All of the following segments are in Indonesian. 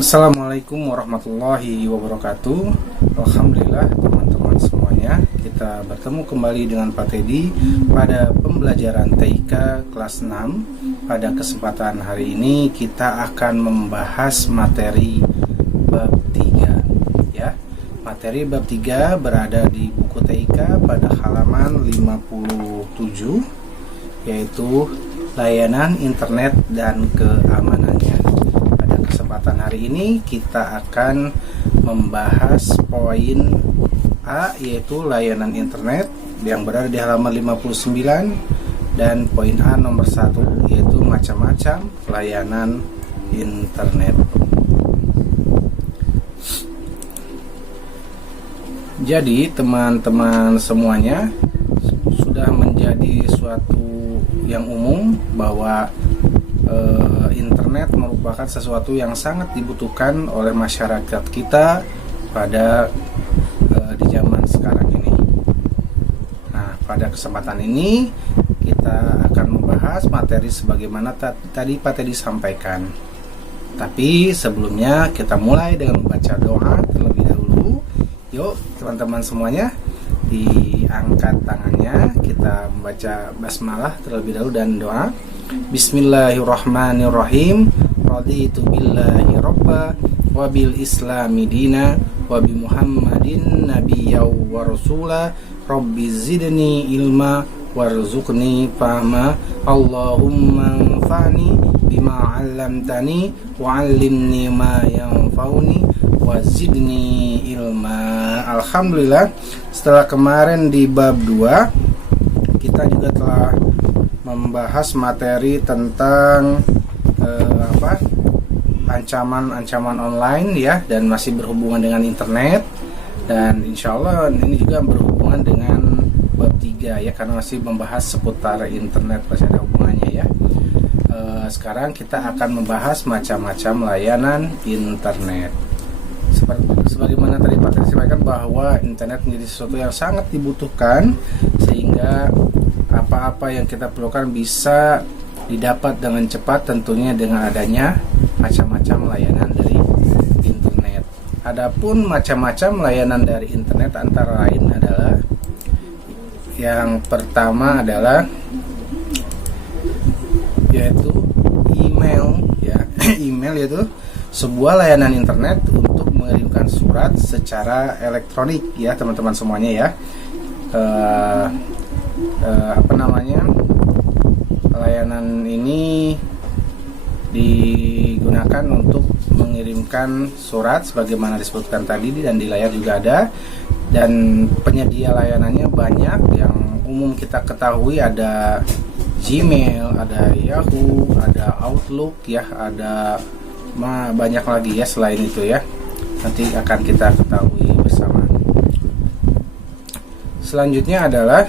Assalamualaikum warahmatullahi wabarakatuh. Alhamdulillah teman-teman semuanya, kita bertemu kembali dengan Pak Teddy pada pembelajaran TIK kelas 6. Pada kesempatan hari ini kita akan membahas materi bab 3 ya. Materi bab 3 berada di buku TIK pada halaman 57, yaitu layanan internet dan keamanannya. Kesempatan hari ini kita akan membahas poin A, yaitu layanan internet yang berada di halaman 59, dan poin A nomor 1 yaitu macam-macam layanan internet. Jadi teman-teman semuanya, sudah menjadi suatu yang umum bahwa internet merupakan sesuatu yang sangat dibutuhkan oleh masyarakat kita pada di zaman sekarang ini. Nah, pada kesempatan ini kita akan membahas materi sebagaimana tadi Pak Teddy sampaikan. Tapi sebelumnya kita mulai dengan membaca doa terlebih dahulu. Yuk teman-teman semuanya, diangkat tangannya, kita membaca basmalah terlebih dahulu dan doa. Bismillahirrahmanirrahim. Raditu billahi rabba wa bil islami dina wa bi muhammadin nabiyya wa rasula rabbi zidni ilma warzuqni fahma. Allahumma anfa'ni bima 'allamtani wa 'allimni ma yanfa'uni wa zidni ilma. Alhamdulillah, setelah kemarin di bab 2 kita juga telah membahas materi tentang ancaman-ancaman online ya, dan masih berhubungan dengan internet, dan insya Allah ini juga berhubungan dengan bab 3 ya, karena masih membahas seputar internet, masih ada hubungannya ya. Sekarang kita akan membahas macam-macam layanan internet. Sebagaimana tadi Pak Teddy sampaikan bahwa internet menjadi sesuatu yang sangat dibutuhkan, sehingga apa-apa yang kita perlukan bisa didapat dengan cepat, tentunya dengan adanya macam-macam layanan dari internet. Adapun macam-macam layanan dari internet antara lain adalah, yang pertama adalah yaitu email ya. Email yaitu sebuah layanan internet untuk mengirimkan surat secara elektronik ya teman-teman semuanya ya. Layanan ini digunakan untuk mengirimkan surat sebagaimana disebutkan tadi, dan di layar juga ada, dan penyedia layanannya banyak. Yang umum kita ketahui ada Gmail, ada Yahoo, ada Outlook ya, ada banyak lagi ya selain itu ya, nanti akan kita ketahui bersama. Selanjutnya adalah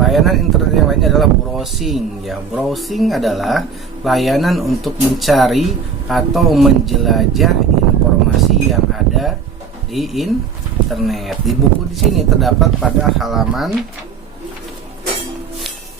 layanan internet yang lainnya adalah browsing ya. Browsing adalah layanan untuk mencari atau menjelajah informasi yang ada di internet. Di buku di sini terdapat pada halaman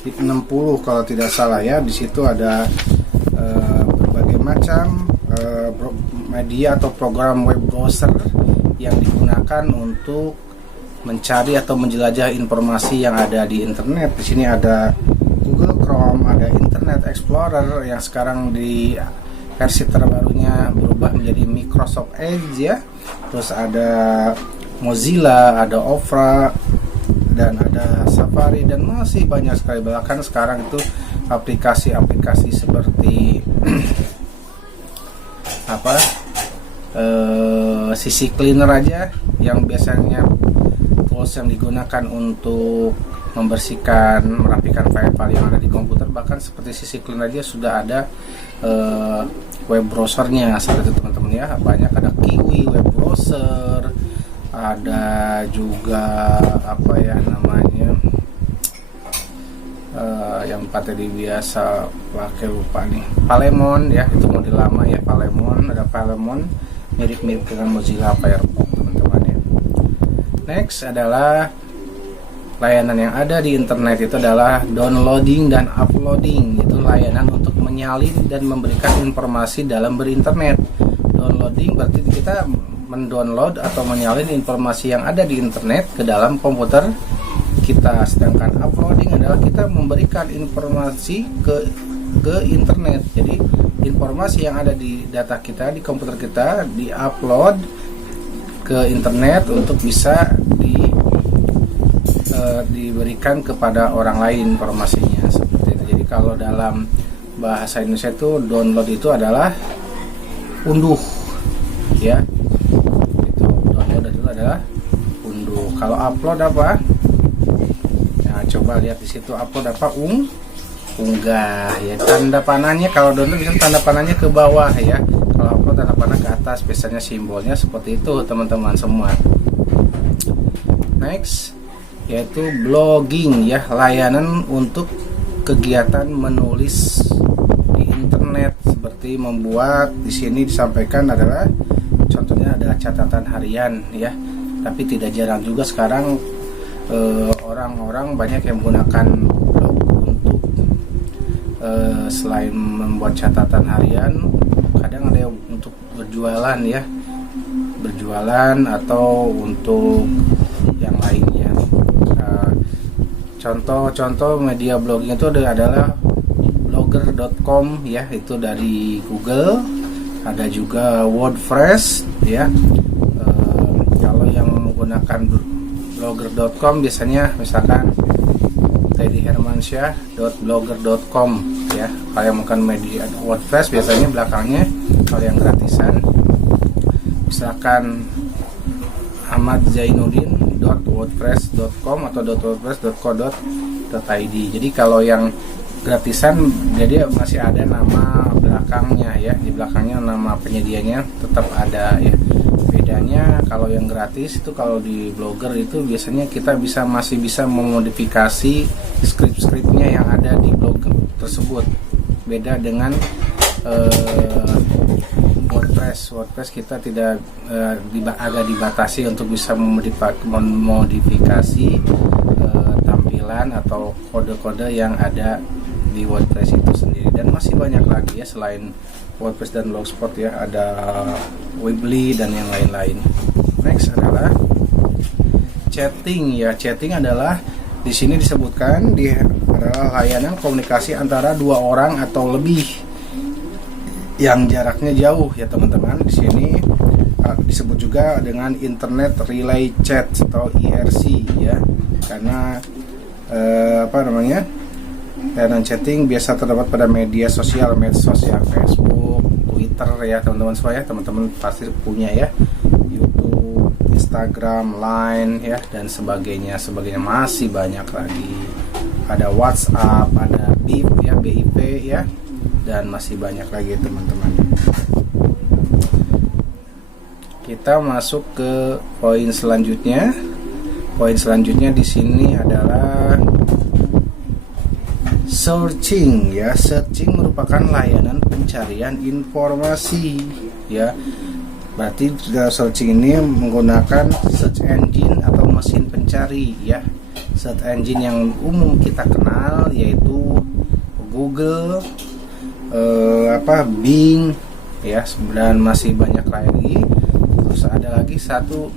60 kalau tidak salah ya. Di situ ada berbagai macam media atau program web browser yang digunakan untuk mencari atau menjelajah informasi yang ada di internet. Di sini ada Google Chrome, ada Internet Explorer yang sekarang di versi terbarunya berubah menjadi Microsoft Edge ya. Terus ada Mozilla, ada Opera, dan ada Safari, dan masih banyak sekali. Bahkan sekarang itu aplikasi-aplikasi seperti CC Cleaner aja, yang biasanya tools yang digunakan untuk membersihkan, merapikan file-file yang ada di komputer, bahkan seperti CC Cleaner aja sudah ada web browsernya seperti itu teman-teman ya. Banyak, ada Kiwi web browser, ada juga yang Pak Teddy biasa pakai, lupa nih, Palemon ya, itu model lama ya, Palemon. Ada Palemon mirip-mirip dengan Mozilla Firefox teman-teman ya. Next adalah layanan yang ada di internet, itu adalah downloading dan uploading. Itu layanan untuk menyalin dan memberikan informasi dalam berinternet. Downloading berarti kita mendownload atau menyalin informasi yang ada di internet ke dalam komputer kita, sedangkan uploading adalah kita memberikan informasi ke internet. Jadi informasi yang ada di data kita di komputer kita diupload ke internet untuk bisa diberikan kepada orang lain informasinya, seperti itu. Jadi kalau dalam bahasa Indonesia itu download itu adalah unduh, ya. Itu download itu adalah unduh. Kalau upload apa? Nah, coba lihat di situ upload apa? Unggah, ya. Tanda panahnya kalau download bisa tanda panahnya ke bawah, ya. Kalau upload tanda panah ke atas, biasanya simbolnya seperti itu teman-teman semua. Next, yaitu blogging, ya, layanan untuk kegiatan menulis di internet, seperti membuat. Di sini disampaikan adalah contohnya adalah catatan harian, ya. Tapi tidak jarang juga sekarang orang-orang banyak yang menggunakan blog untuk selain membuat catatan harian, kadang ada yang untuk berjualan, ya, berjualan atau untuk yang lainnya. Contoh media blogging itu adalah blogger.com, ya, itu dari Google. Ada juga WordPress, ya. Kalau yang menggunakan blogger.com biasanya misalkan teddyhermansyah.blogger.com, ya. Kalau yang menggunakan media WordPress biasanya belakangnya, kalau yang gratisan misalkan ahmadzainuddin.wordpress.com atau .wordpress.co.id. Jadi kalau yang gratisan jadi masih ada nama belakangnya, ya, di belakangnya nama penyedianya tetap ada, ya. Bedanya kalau yang gratis itu, kalau di Blogger itu biasanya kita masih bisa memodifikasi skrip-skripnya yang ada di blog tersebut. Beda dengan WordPress kita tidak agak dibatasi untuk bisa memodifikasi tampilan atau kode-kode yang ada di WordPress itu sendiri. Dan masih banyak lagi, ya, selain WordPress dan Blogspot, ya, ada Weebly dan yang lain-lain. Next adalah chatting, ya. Chatting adalah di sini disebutkan adalah layanan komunikasi antara dua orang atau lebih yang jaraknya jauh, ya teman-teman. Di sini disebut juga dengan Internet Relay Chat atau IRC, ya, karena layanan chatting biasa terdapat pada media sosial, medsos, ya, Facebook, Twitter, ya teman-teman semua, ya. Teman-teman pasti punya, ya, YouTube, Instagram, Line, ya, dan sebagainya. Masih banyak lagi. Ada WhatsApp, ada BIP, ya, BIP, ya, dan masih banyak lagi teman-teman. Kita masuk ke poin selanjutnya. Poin selanjutnya di sini adalah searching, ya. Searching merupakan layanan pencarian informasi, ya. Berarti searching ini menggunakan search engine atau mesin pencari, ya. Search engine yang umum kita kenal yaitu Google, Bing, ya, dan masih banyak lagi. Terus ada lagi satu,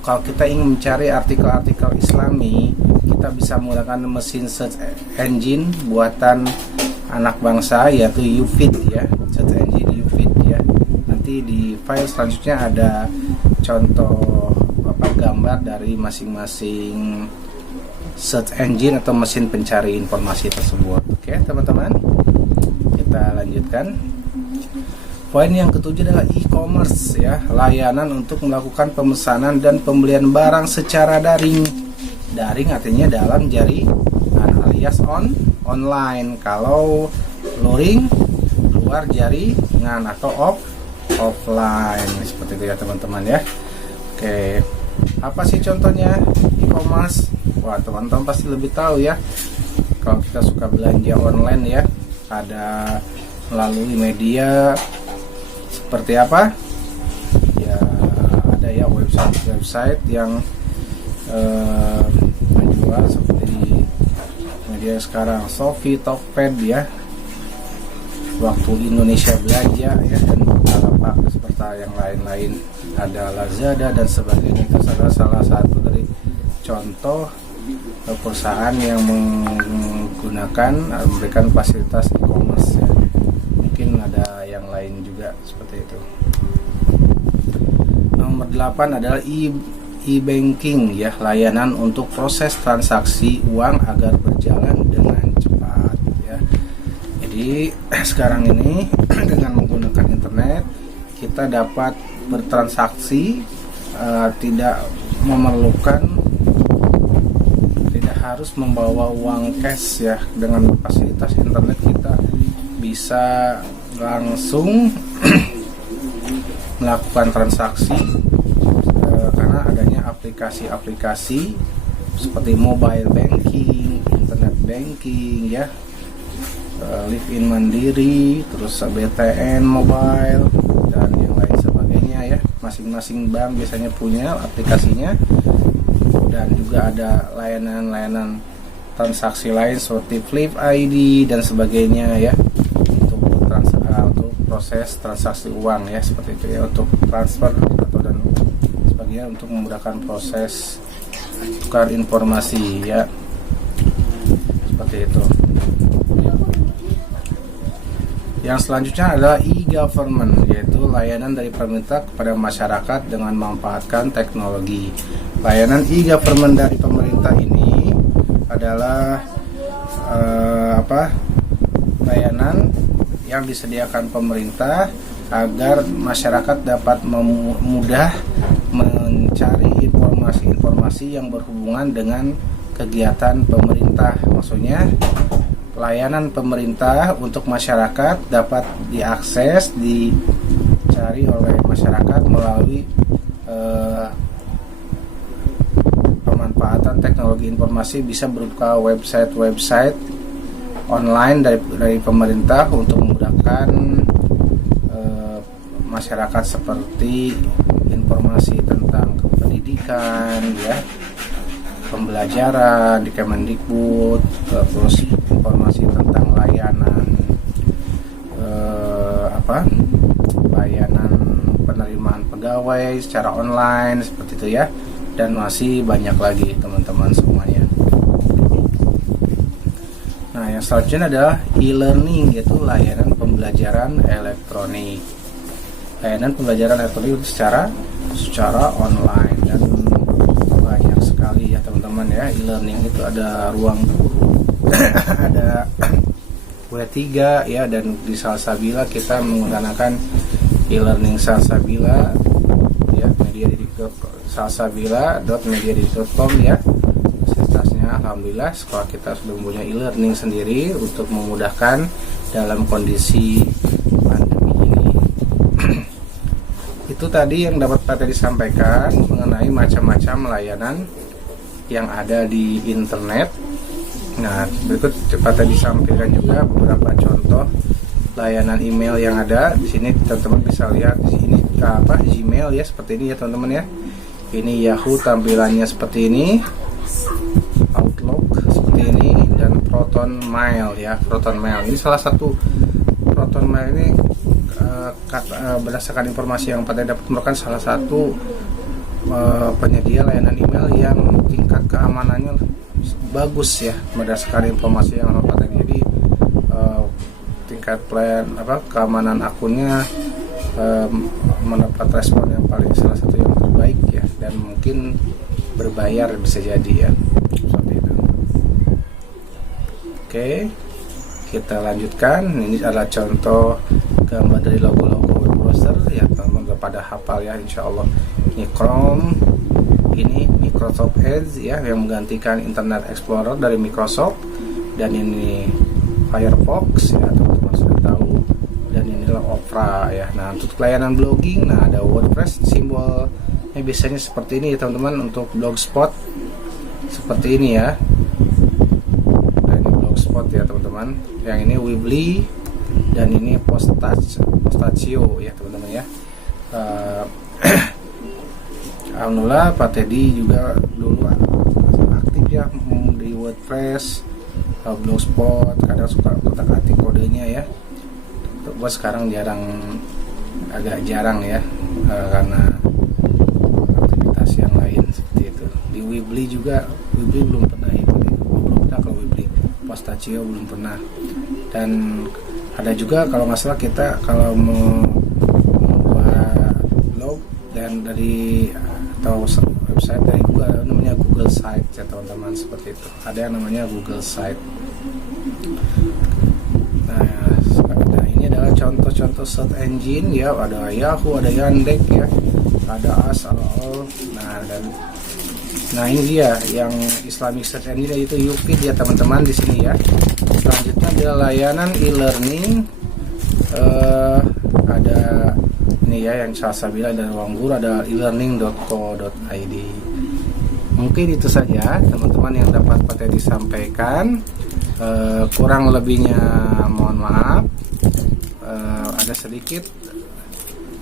kalau kita ingin mencari artikel-artikel Islami, kita bisa menggunakan mesin search engine buatan anak bangsa yaitu YouFit, ya, search engine YouFit, ya. Nanti di file selanjutnya ada contoh gambar dari masing-masing search engine atau mesin pencari informasi tersebut. Oke, teman-teman. Kita lanjutkan. Poin yang ketujuh adalah e-commerce, ya, layanan untuk melakukan pemesanan dan pembelian barang secara daring. Daring artinya dalam jaringan alias online. Kalau luring luar jaringan atau offline, seperti itu, ya teman-teman, ya. Oke, apa sih contohnya e-commerce? Wah, teman-teman pasti lebih tahu, ya. Kalau kita suka belanja online, ya, ada melalui media seperti apa, ya, ada, ya, website yang menjual seperti media sekarang, Shopee, Tokped, ya, waktu Indonesia Belanja ya, dan Bukalapak serta yang lain-lain, ada Lazada dan sebagainya. Itu adalah salah satu dari contoh perusahaan yang memberikan fasilitas e-commerce ya. Mungkin ada yang lain juga seperti itu. Nomor 8 adalah e-banking ya, layanan untuk proses transaksi uang agar berjalan dengan cepat ya. Jadi sekarang ini dengan menggunakan internet kita dapat bertransaksi, tidak harus membawa uang cash ya. Dengan fasilitas internet kita bisa langsung melakukan transaksi karena adanya aplikasi-aplikasi seperti mobile banking, internet banking ya, Live In Mandiri, terus BTN Mobile dan yang lain sebagainya ya. Masing-masing bank biasanya punya aplikasinya, dan juga ada layanan-layanan transaksi lain seperti Flip ID dan sebagainya ya, untuk proses transaksi uang ya, seperti itu ya, untuk transfer atau dan sebagainya, untuk memudahkan proses tukar informasi ya, seperti itu. Yang selanjutnya adalah e-government, yaitu layanan dari pemerintah kepada masyarakat dengan memanfaatkan teknologi. Layanan e-government dari pemerintah ini adalah layanan yang disediakan pemerintah agar masyarakat dapat mudah mencari informasi-informasi yang berhubungan dengan kegiatan pemerintah. Maksudnya layanan pemerintah untuk masyarakat dapat diakses, dicari oleh masyarakat melalui pemanfaatan teknologi informasi, bisa berupa website online dari pemerintah untuk memudahkan masyarakat, seperti informasi tentang pendidikan ya, pembelajaran di Kemendikbud, terus informasi tentang layanan layanan penerimaan pegawai secara online seperti itu ya, dan masih banyak lagi teman-teman semuanya. Nah, yang selanjutnya adalah e-learning, yaitu layanan pembelajaran elektronik. Layanan pembelajaran elektronik secara online, dan banyak sekali ya teman-teman ya. E-learning itu ada ruang guru, ada W3 ya, dan di Salsabila kita menggunakan e-learning Salsabila ya, salsabila.mediadidik.com ya. Fasilitasnya alhamdulillah sekolah kita sudah mempunyai e-learning sendiri untuk memudahkan dalam kondisi pandemi ini. Itu tadi yang dapat Pak Teddy sampaikan mengenai macam-macam layanan yang ada di internet. Nah, berikut Pak Teddy sampaikan juga beberapa contoh layanan email yang ada di sini. Teman-teman bisa lihat di sini Gmail ya, seperti ini ya teman-teman ya. Ini Yahoo tampilannya seperti ini, Outlook seperti ini, dan Proton Mail ya. Proton Mail ini salah satu, Proton Mail ini berdasarkan informasi yang Pak Teddy dapat, merupakan salah satu penyedia layanan email yang tingkat keamanannya bagus ya, berdasarkan informasi yang Pak Teddy. Jadi tingkat keamanan akunnya mendapat respon yang paling salah satu yang terbaik ya, dan mungkin berbayar bisa jadi ya, seperti itu. Oke, kita lanjutkan. Ini adalah contoh gambar dari logo-logo web browser ya, teman-teman pada hafal ya insya Allah. Ini Chrome, ini Microsoft Edge ya, yang menggantikan Internet Explorer dari Microsoft, dan ini Firefox ya, teman-teman sudah tahu, dan inilah Opera ya. Nah, untuk layanan blogging, nah ada WordPress, simbolnya biasanya seperti ini ya teman-teman. Untuk Blogspot seperti ini ya. Nah, ini Blogspot ya teman-teman. Yang ini Weebly, dan ini Postachio ya teman-teman ya. Alhamdulillah Pak Teddy juga dulu aktif ya di WordPress, Blogspot, kadang suka kotak-atik kodenya ya. gua sekarang agak jarang ya, karena aktivitas yang lain seperti itu. Di Weebly juga, Weebly belum pernah ya, belum pernah kalau Weebly. Postachio belum pernah. Dan ada juga kalau nggak salah kita kalau mau membuat blog dan dari atau website dari Google, ada namanya Google Site ya teman-teman, seperti itu. Ada yang namanya Google Site. Nah, ini adalah contoh-contoh search engine ya, ada Yahoo, ada Yandex ya, ada Asal. Nah ini dia yang Islamic Search Engine, yaitu Yufid ya teman-teman di sini ya. Selanjutnya adalah layanan e-learning, ada ini ya yang Salsabila dan Ruang Guru, ada elearning.co.id. Mungkin itu saja teman-teman yang dapat Pak Teddy sampaikan. Kurang lebihnya mohon maaf. Ada sedikit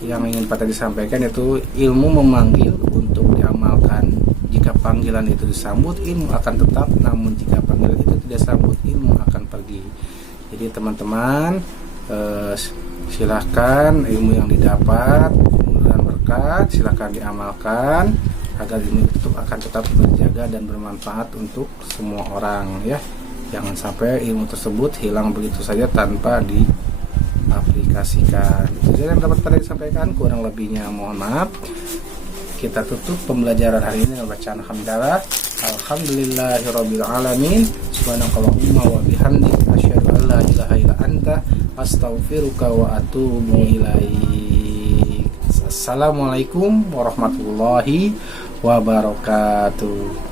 yang ingin Pak Teddy sampaikan, yaitu ilmu memanggil untuk diamalkan. Jika panggilan itu disambut, ilmu akan tetap, namun jika panggilan itu tidak disambut, ilmu akan pergi. Jadi teman-teman, silahkan ilmu yang didapat dan berkat silahkan diamalkan agar ilmu itu akan tetap terjaga dan bermanfaat untuk semua orang ya. Jangan sampai ilmu tersebut hilang begitu saja tanpa diaplikasikan. Itu saja yang dapat saya sampaikan, kurang lebihnya mohon maaf. Kita tutup pembelajaran hari ini dengan bacaan hamdalah. Alhamdulillahirabbil alamin. Subhanakallahumma wa bihamdika asyhadu an la ilaha illa anta astaghfiruka wa atubu ilaik. Assalamualaikum warahmatullahi wabarakatuh.